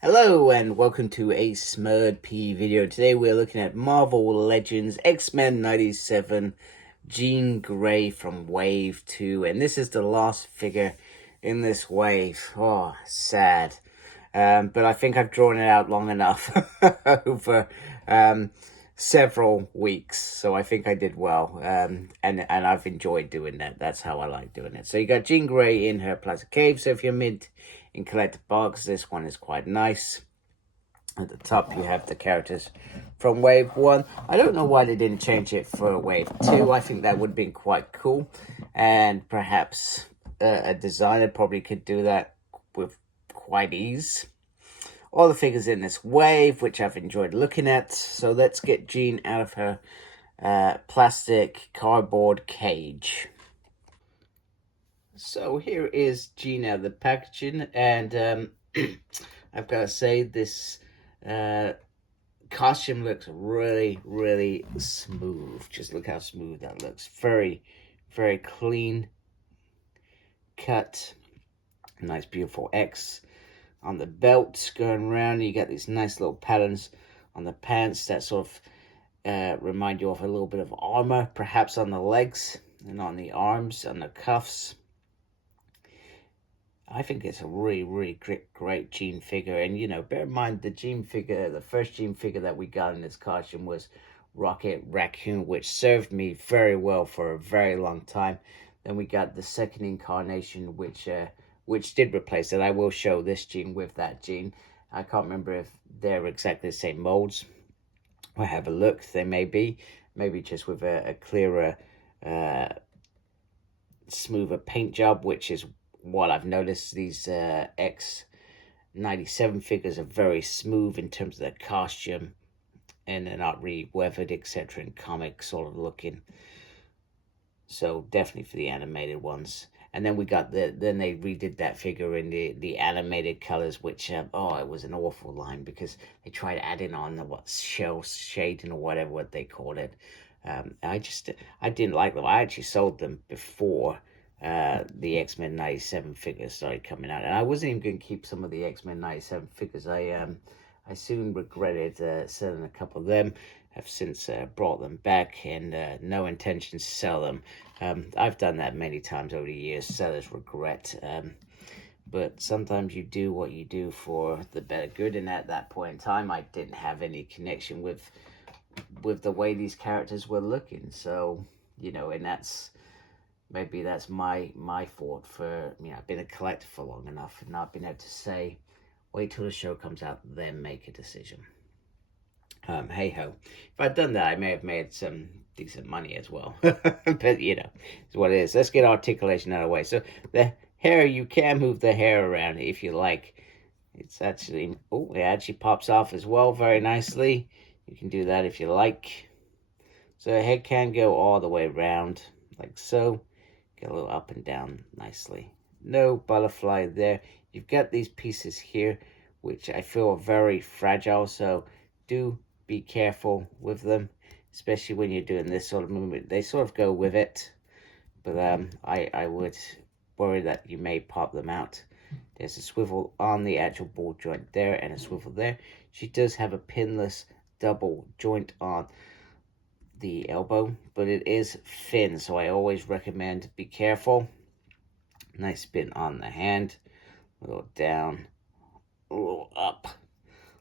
Hello and welcome to a smerdp video. Today we're looking at Marvel Legends X-Men 97 Jean Grey from Wave 2. And this is the last figure in this wave. Oh, sad. But I think I've drawn it out long enough over several weeks. So I think I did well. And I've enjoyed doing that. That's how I like doing it. So you got Jean Grey in her plastic cave. So if you're mid in collector box, this one is quite nice. At the top you have the characters from Wave 1. I don't know why they didn't change it for Wave 2. I think that would have been quite cool. And perhaps a designer probably could do that with quite ease. All the figures in this wave, which I've enjoyed looking at. So let's get Jean out of her plastic cardboard cage. So here is Jean out of the packaging, and I've got to say this costume looks really smooth. Just look how smooth that looks. Very clean cut. Nice beautiful X on the belt going around. You get these nice little patterns on the pants that sort of remind you of a little bit of armor, perhaps on the legs and on the arms, on the cuffs. I think it's a really great Jean figure. And, you know, bear in mind the Jean figure, the first Jean figure that we got in this costume was Rocket Raccoon, which served me very well for a very long time. Then we got the second incarnation, which did replace it. I will show this Jean with that Jean. I can't remember if they're exactly the same molds. We'll have a look. They may be. Maybe just with a clearer, smoother paint job, which is what I've noticed. These X97 figures are very smooth in terms of their costume, and they're not really weathered, etc. in comic sort of looking. So definitely for the animated ones. And then we got then they redid that figure in the animated colors, which oh, it was an awful line because they tried adding on the shell shading or whatever what they called it. I didn't like them. I actually sold them before the X-Men 97 figures started coming out, and I wasn't even going to keep some of the X-Men 97 figures. I soon regretted selling a couple of them. Have since brought them back, and no intentions to sell them. I've done that many times over the years. Sellers regret, but sometimes you do what you do for the better good. And at that point in time, I didn't have any connection with the way these characters were looking. So, you know, and maybe that's my fault for, you know, I've been a collector for long enough and not been able to say, wait till the show comes out, then make a decision. Hey ho. If I'd done that, I may have made some decent money as well. But, you know, it's what it is. Let's get articulation out of the way. So the hair, you can move the hair around if you like. It's actually, oh, it actually pops off as well very nicely. You can do that if you like. So the head can go all the way around, like so. Get a little up and down nicely. No butterfly there. You've got these pieces here, which I feel are very fragile, so do be careful with them, especially when you're doing this sort of movement. They sort of go with it, but I would worry that you may pop them out. There's a swivel on the actual ball joint there and a swivel there. She does have a pinless double joint on the elbow, but it is thin, so I always recommend be careful. Nice spin on the hand, a little down, a little up,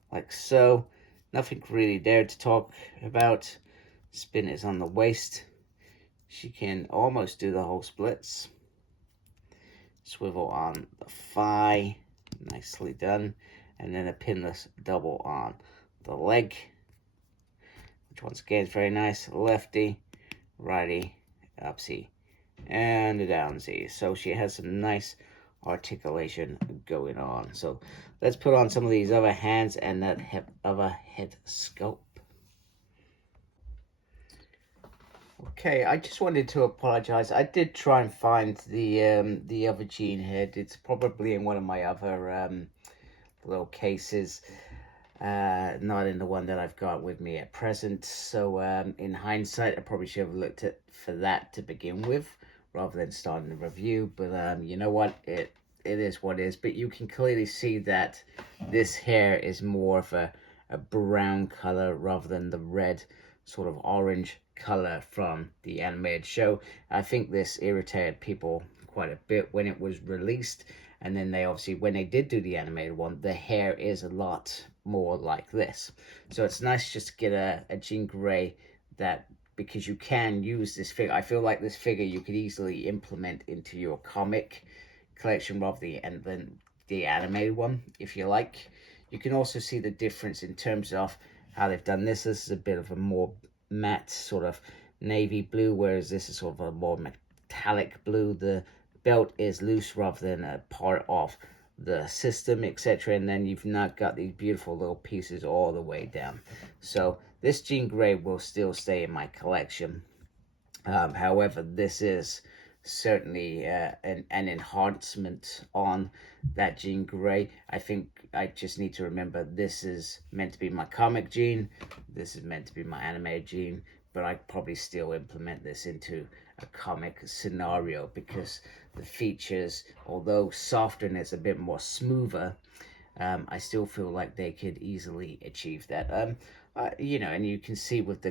like so. Nothing really there to talk about. Spin is on the waist. She can almost do the whole splits. Swivel on the thigh, nicely done. And then a pinless double on the leg, which once again is very nice. Lefty, righty, upsy, and a downsy. So she has some nice articulation going on. So let's put on some of these other hands and that other head sculpt. Okay, I just wanted to apologize. I did try and find the other Jean head. It's probably in one of my other little cases. Not in the one that I've got with me at present. So in hindsight, I probably should have looked for that to begin with, rather than starting the review. But you know what? it is what it is. But you can clearly see that this hair is more of a brown color rather than the red sort of orange color from the animated show. I think this irritated people quite a bit when it was released, and then they obviously, when they did do the animated one, the hair is a lot more like this. So it's nice just to get a Jean Grey that, because you can use this figure. I feel like this figure you could easily implement into your comic collection rather than the animated one, if you like. You can also see the difference in terms of how they've done this. This is a bit of a more matte sort of navy blue, whereas this is sort of a more metallic blue. The belt is loose rather than a part of the system, etc. And then you've not got these beautiful little pieces all the way down. So this Jean Grey will still stay in my collection. However, this is certainly an enhancement on that Jean Grey. I think I just need to remember this is meant to be my comic Jean, this is meant to be my animated Jean, but I'd probably still implement this into a comic scenario because the features, although softer and it's a bit more smoother, I still feel like they could easily achieve that. You know, and you can see with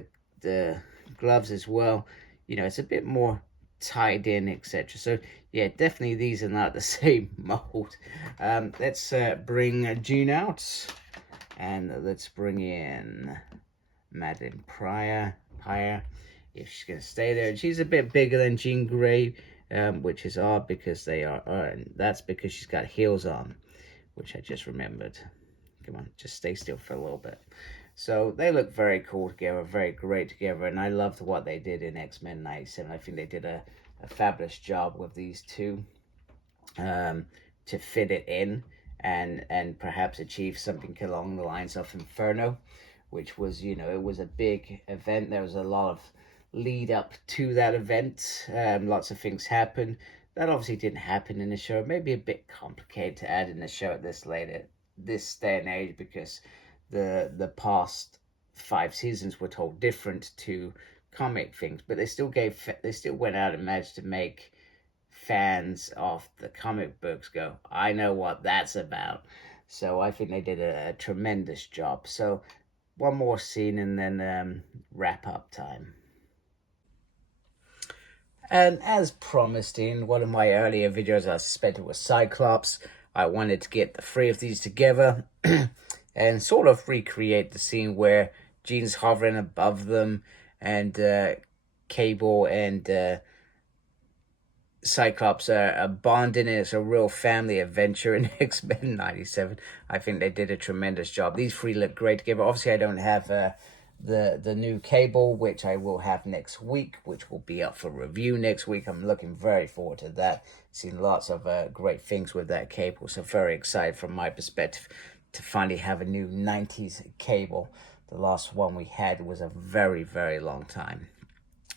the gloves as well, you know, it's a bit more tied in, etc. So yeah, definitely these are not the same mold. Let's bring Jean out, and let's bring in Madeline Pryor, if she's gonna stay there. And she's a bit bigger than Jean Grey, which is odd because they are, and that's because she's got heels on, which I just remembered. Come on, just stay still for a little bit. So they look very cool together, very great together, and I loved what they did in X-Men 97. I think they did a fabulous job with these two to fit it in and perhaps achieve something along the lines of Inferno, which was, you know, it was a big event. There was a lot of lead up to that event. Lots of things happened. That obviously didn't happen in the show. Maybe a bit complicated to add in the show at this day and age, because the past 5 seasons were told different to comic things, but they still went out and managed to make fans of the comic books go, I know what that's about. So I think they did a tremendous job. So one more scene and then wrap up time. And as promised in one of my earlier videos, I suspected was Cyclops. I wanted to get the 3 of these together and sort of recreate the scene where Jean's hovering above them and Cable and Cyclops are bonding. It's a real family adventure in X-Men 97. I think they did a tremendous job. These 3 look great together. Obviously, I don't have the new Cable, which I will have next week, which will be up for review next week. I'm looking very forward to that. Seen lots of great things with that Cable, so very excited from my perspective to finally have a new 90s Cable. The last one we had was a very, very long time.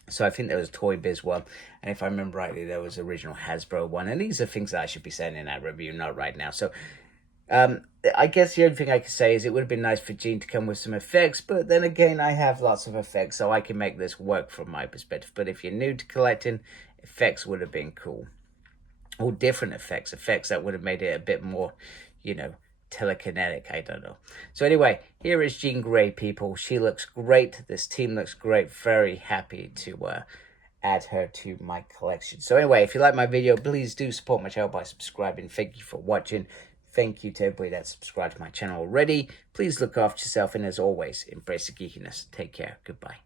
So I think there was a Toy Biz one, and if I remember rightly, there was original Hasbro one. And these are things that I should be saying in that review, not right now. So I guess the only thing I could say is it would have been nice for Jean to come with some effects, but then again, I have lots of effects, so I can make this work from my perspective. But if you're new to collecting, effects would have been cool. Or different effects that would have made it a bit more, you know, telekinetic. I don't know. So anyway, here is Jean Grey, people. She looks great. This team looks great. Very happy to add her to my collection. So anyway, if you like my video, please do support my channel by subscribing. Thank you for watching. Thank you to everybody that's subscribed to my channel already. Please look after yourself, and as always, embrace the geekiness. Take care. Goodbye.